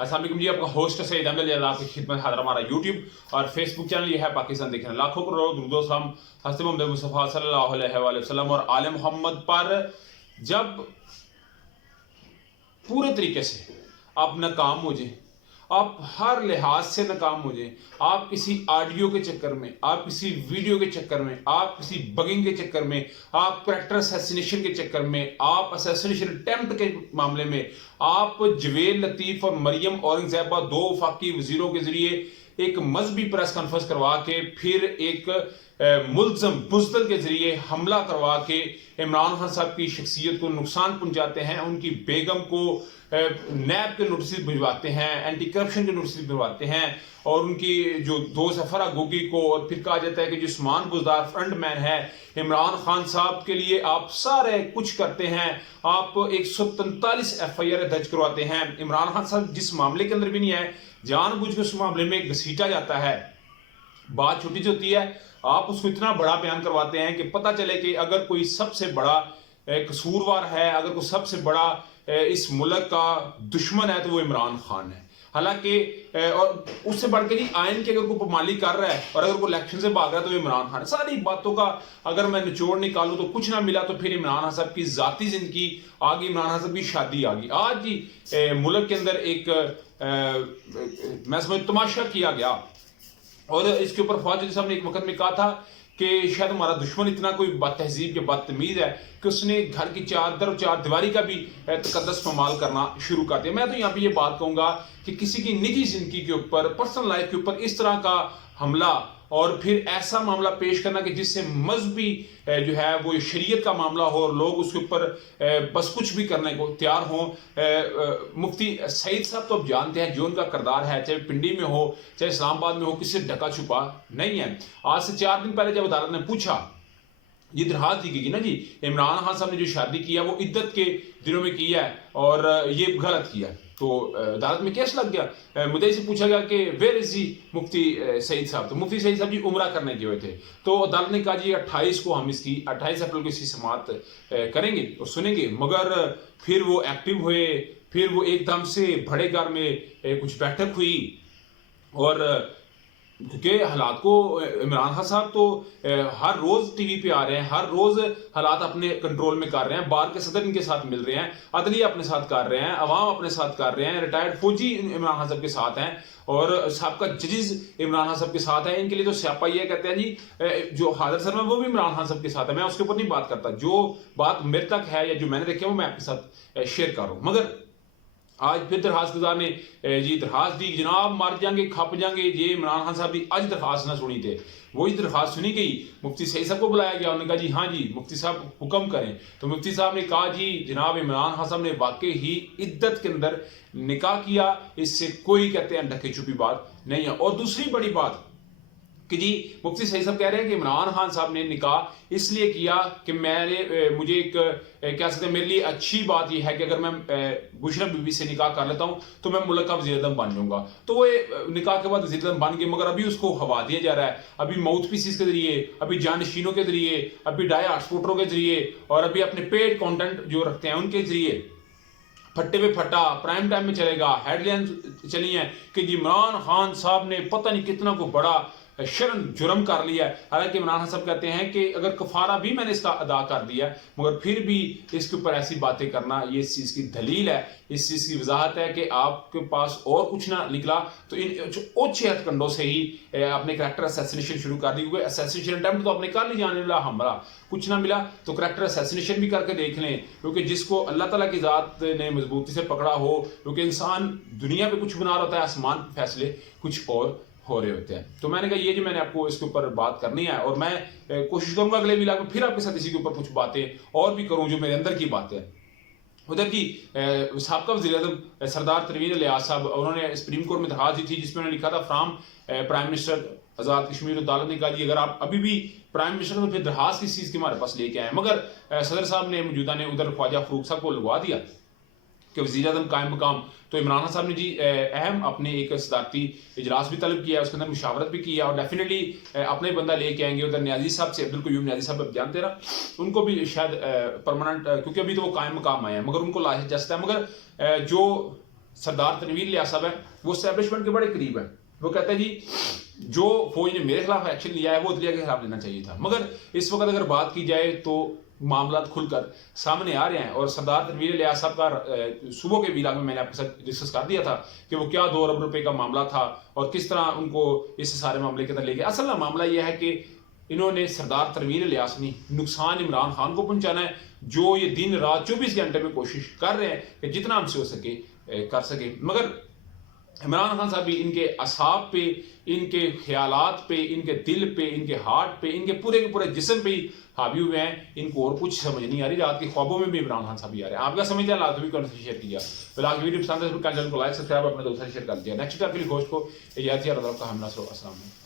अस्सलाम वालेकुम जी, आपका होस्ट सईद अहमद जलाल आपकी खिदमत हाजिर। हमारा यूट्यूब और फेसबुक चैनल ये है पाकिस्तान देखने लाखों करोड़ दुरूद सलाम हज़रत मोहम्मद मुस्तफ़ा सल्लल्लाहु अलैहि वसल्लम और आले मोहम्मद पर। जब पूरे तरीके से आप नाकाम हो जाए, आप हर लिहाज से नाकाम हो जाए, आप किसी ऑडियो के चक्कर में, आप किसी वीडियो के चक्कर में, आप किसी बगिंग के चक्कर में, आप करैक्टर असैसिनेशन के चक्कर में, आप असैसिनेशन अटेम्प्ट के मामले में, आप जवेद लतीफ और मरियम औरंगजेबा दो वफाकी वजीरों के जरिए एक मजहबी प्रेस कॉन्फ्रेंस करवा के फिर एक मुल्ज़म बुज़दिल के जरिए हमला करवा के इमरान खान साहब की शख्सियत को नुकसान पहुंचाते हैं, उनकी बेगम को नैब के नोटिस भिजवाते हैं, एंटी करप्शन के नोटिस भिजवाते हैं, और उनकी जो दोस्त फरा गोगी को, और फिर कहा जाता है कि जो उस्मान बुज़दार फ्रंट मैन है इमरान खान साहब के लिए आप सारे कुछ करते हैं, आप 143 FIR दर्ज करवाते हैं। इमरान खान साहब जिस मामले के अंदर भी नहीं है, जानबूझ के उस मामले में घसीटा जाता है। बात छोटी सी होती है, आप उसको इतना बड़ा बयान करवाते हैं कि पता चले कि अगर कोई सबसे बड़ा कसूरवार है, अगर कोई सबसे बड़ा इस मुल्क का दुश्मन है तो वो इमरान खान है। हालांकि और उससे बढ़ के जी आयन की अगर कोई पामाली कर रहा है और अगर कोई इलेक्शन से भाग रहा है तो इमरान खान है। सारी बातों का अगर मैं निचोड़ निकालूं तो कुछ ना मिला तो फिर इमरान खान साहब की जाती जिंदगी आ गई, इमरान खान साहब की शादी आ गई। आज जी मुल्क के अंदर एक मैं समझ तमाशा किया गया, और इसके ऊपर फवाद साहब ने एक वक्त में कहा था कि शायद हमारा दुश्मन इतना कोई बदतहजीब के बदतमीज है कि उसने घर की चादर और चार दीवारी का भी तकद्दस पमाल करना शुरू कर दिया। मैं तो यहाँ पे ये बात कहूँगा कि किसी की निजी जिंदगी के ऊपर, पर्सनल लाइफ के ऊपर इस तरह का हमला और फिर ऐसा मामला पेश करना कि जिससे मजहबी जो है वो शरीयत का मामला हो और लोग उसके ऊपर बस कुछ भी करने को तैयार हों। मुफ्ती सईद साहब तो आप जानते हैं जो उनका किरदार है, चाहे पिंडी में हो चाहे इस्लामाबाद में हो, किसी से ढका छुपा नहीं है। आज से 4 दिन पहले जब अदालत ने पूछा, ये दरखास्त दी गई ना जी, इमरान खान साहब ने जो शादी किया वो इद्दत के दिनों में किया है और ये गलत किया, तो अदालत में केस लग गया। मुझे से पूछा गया कि वेयर इज जी मुफ्ती सईद साहब, तो मुफ्ती सईद साहब जी उम्रा करने गए हुए थे। तो अदालत ने कहा जी 28 को हम इसकी 28 अप्रैल को इसकी समाअत करेंगे और सुनेंगे, मगर फिर वो एक्टिव हुए, फिर वो एकदम से बड़े घर में कुछ बैठक हुई, और क्योंकि हालात को इमरान खान साहब तो हर रोज टीवी पे आ रहे हैं, हर रोज हालात अपने कंट्रोल में कर रहे हैं, बार के सदर इनके साथ मिल रहे हैं, अदलिया अपने साथ कर रहे हैं, अवाम अपने साथ कर रहे हैं, रिटायर्ड फौजी इमरान खान साहब के साथ हैं और साहबका जजेस इमरान खान साहब के साथ है। इनके लिए तो स्यापा ये कहते हैं जी जो हाजिर सर में वो भी इमरान खान साहब के साथ है। मैं उसके ऊपर नहीं बात करता, जो बात मेरे तक है या जो मैंने देखी वो मैं आपके साथ शेयर कर रहा हूँ। मगर आज फिर दरखास्त गुजार ने जी दरखास्त दी, जनाब मर जाएंगे खप जाएंगे, ये इमरान खान साहब की आज दरखास्त ना सुनी थे, वही दरखास्त सुनी गई, मुफ्ती सईद साहब को बुलाया गया, उन्होंने कहा जी हाँ जी मुफ्ती साहब हुक्म करें। तो मुफ्ती साहब ने कहा जी जनाब इमरान खान साहब ने वाकई ही इद्दत के अंदर निकाह किया, इससे कोई कहते हैं ढके छुपी बात नहीं है। और दूसरी बड़ी बात कि जी मुफ्ती सईद साहब कह रहे हैं कि इमरान खान साहब ने निकाह इसलिए किया कि मुझे एक क्या सकते हैं, मेरे लिए अच्छी बात यह है कि अगर मैं बुशरा बीबी से निकाह कर लेता हूं तो मैं मुल्क का वज़ीर-ए-आज़म बन जाऊंगा। तो वो निकाह के बाद वज़ीर-ए-आज़म बन गए, मगर अभी उसको हवा दिया जा रहा है, अभी माउथ पीसीस के जरिए, अभी जानशीनों के जरिए, अभी डाया हॉटस्पॉटरों के जरिए, और अभी अपने पेड कंटेंट जो रखते हैं उनके जरिए फट्टे पे फटा प्राइम टाइम में चलेगा, हेडलाइन चली है कि जी इमरान खान साहब ने पता नहीं कितना को बड़ा शर्म जुर्म कर लिया है। हालांकि इमरान खान साहब कहते हैं कि अगर कफारा भी मैंने इसका अदा कर दिया, मगर फिर भी इसके ऊपर ऐसी बातें करना ये इस चीज़ की दलील है, इस चीज़ की वजाहत है कि आपके पास और कुछ ना निकला तो इन ओछे हथकंडों से ही अपने करैक्टर असैसिनेशन शुरू कर दी। क्योंकि असैसिनेशन अटेम्प्ट तो आपने कर ली, जाने वाला हमला कुछ ना मिला तो करैक्टर असैसिनेशन भी करके देख लें, क्योंकि जिसको अल्लाह ताला की ज़ात ने मजबूती से पकड़ा हो, क्योंकि इंसान दुनिया पे कुछ बना रहा होता है, आसमान फैसले कुछ और हो रहे होते हैं। तो मैंने कहा ये जो मैंने आपको इसके ऊपर बात करनी है, और मैं कोशिश करूंगा अगले व्लॉग में फिर आपके साथ इसी के ऊपर कुछ बातें और भी करूं जो मेरे अंदर की बातें हैं। उधर की साबका वज़ीर-ए-आज़म सरदार परवीन इलियास साहब, उन्होंने सुप्रीम कोर्ट में दरखास्त दी थी जिसमें उन्होंने लिखा था from prime minister Azad Kashmir. अदालत ने कहा जी अगर आप अभी भी प्राइम मिनिस्टर तो फिर दरखास्त किस चीज़ की हमारे पास लेके आए, मगर सदर साहब ने मौजूदा ने उधर ख्वाजा फरूख साहब को लगवा दिया कि वज़ीर-ए-आज़म कायम मकाम। तो इमरान खान साहब ने जी अहम अपने एक सदारती इजलास भी तलब किया, उसके अंदर मुशावरत भी किया, और डेफिनेटली अपने बंदा लेके आएंगे। उधर न्याजी साहब से, अब्दुल क़य्यूम न्याजी साहब जानते रहा, उनको भी शायद परमानेंट, क्योंकि अभी तो वो कायम मकाम आए हैं, मगर उनको लाइसेंस जस्ट है। मगर जो سردار تنویر الیاس صاحب ہے وہ اسٹیبلشمنٹ کے بڑے قریب ہے. وہ کہتا ہے جی جو فوج نے میرے خلاف ایکشن لیا ہے وہ عدلیہ کے خلاف لینا چاہیے تھا. مگر اس وقت اگر بات کی جائے تو معاملات کھل کر سامنے آ رہے ہیں. اور سردار تنویر الیاس صاحب کا صبح کے ویلاگ میں نے آپ کے ساتھ ڈسکس کر دیا تھا کہ وہ کیا 2 ارب روپے کا معاملہ تھا اور کس طرح ان کو اس سارے معاملے کے اندر لے گئے. اصل معاملہ یہ ہے کہ انہوں نے سردار تنویر الیاس نے نقصان عمران خان کو پہنچانا ہے, جو یہ دن رات 24 گھنٹے میں کوشش کر رہے ہیں کہ جتنا ہم سے ہو سکے کر سکے. مگر عمران خان صاحب بھی ان کے اعصاب پہ, ان کے خیالات پہ, ان کے دل پہ, ان کے ہارٹ پہ, ان کے پورے جسم پہ ہی حاوی ہوئے ہیں. ان کو اور کچھ سمجھ نہیں آ رہی. رات کے خوابوں میں بھی عمران خان صاحب بھی آ رہے ہیں. آپ کا سمجھتے ہیں لازمی کمنٹ شیئر کیجیے. فی ویڈیو پسند ہے چینل کو لائک سبسکرائب اپنے دوستوں سے شیئر کر دیا. نیکسٹ آپ کے لیے گوشت کو اجازت ہے. السلام علیکم.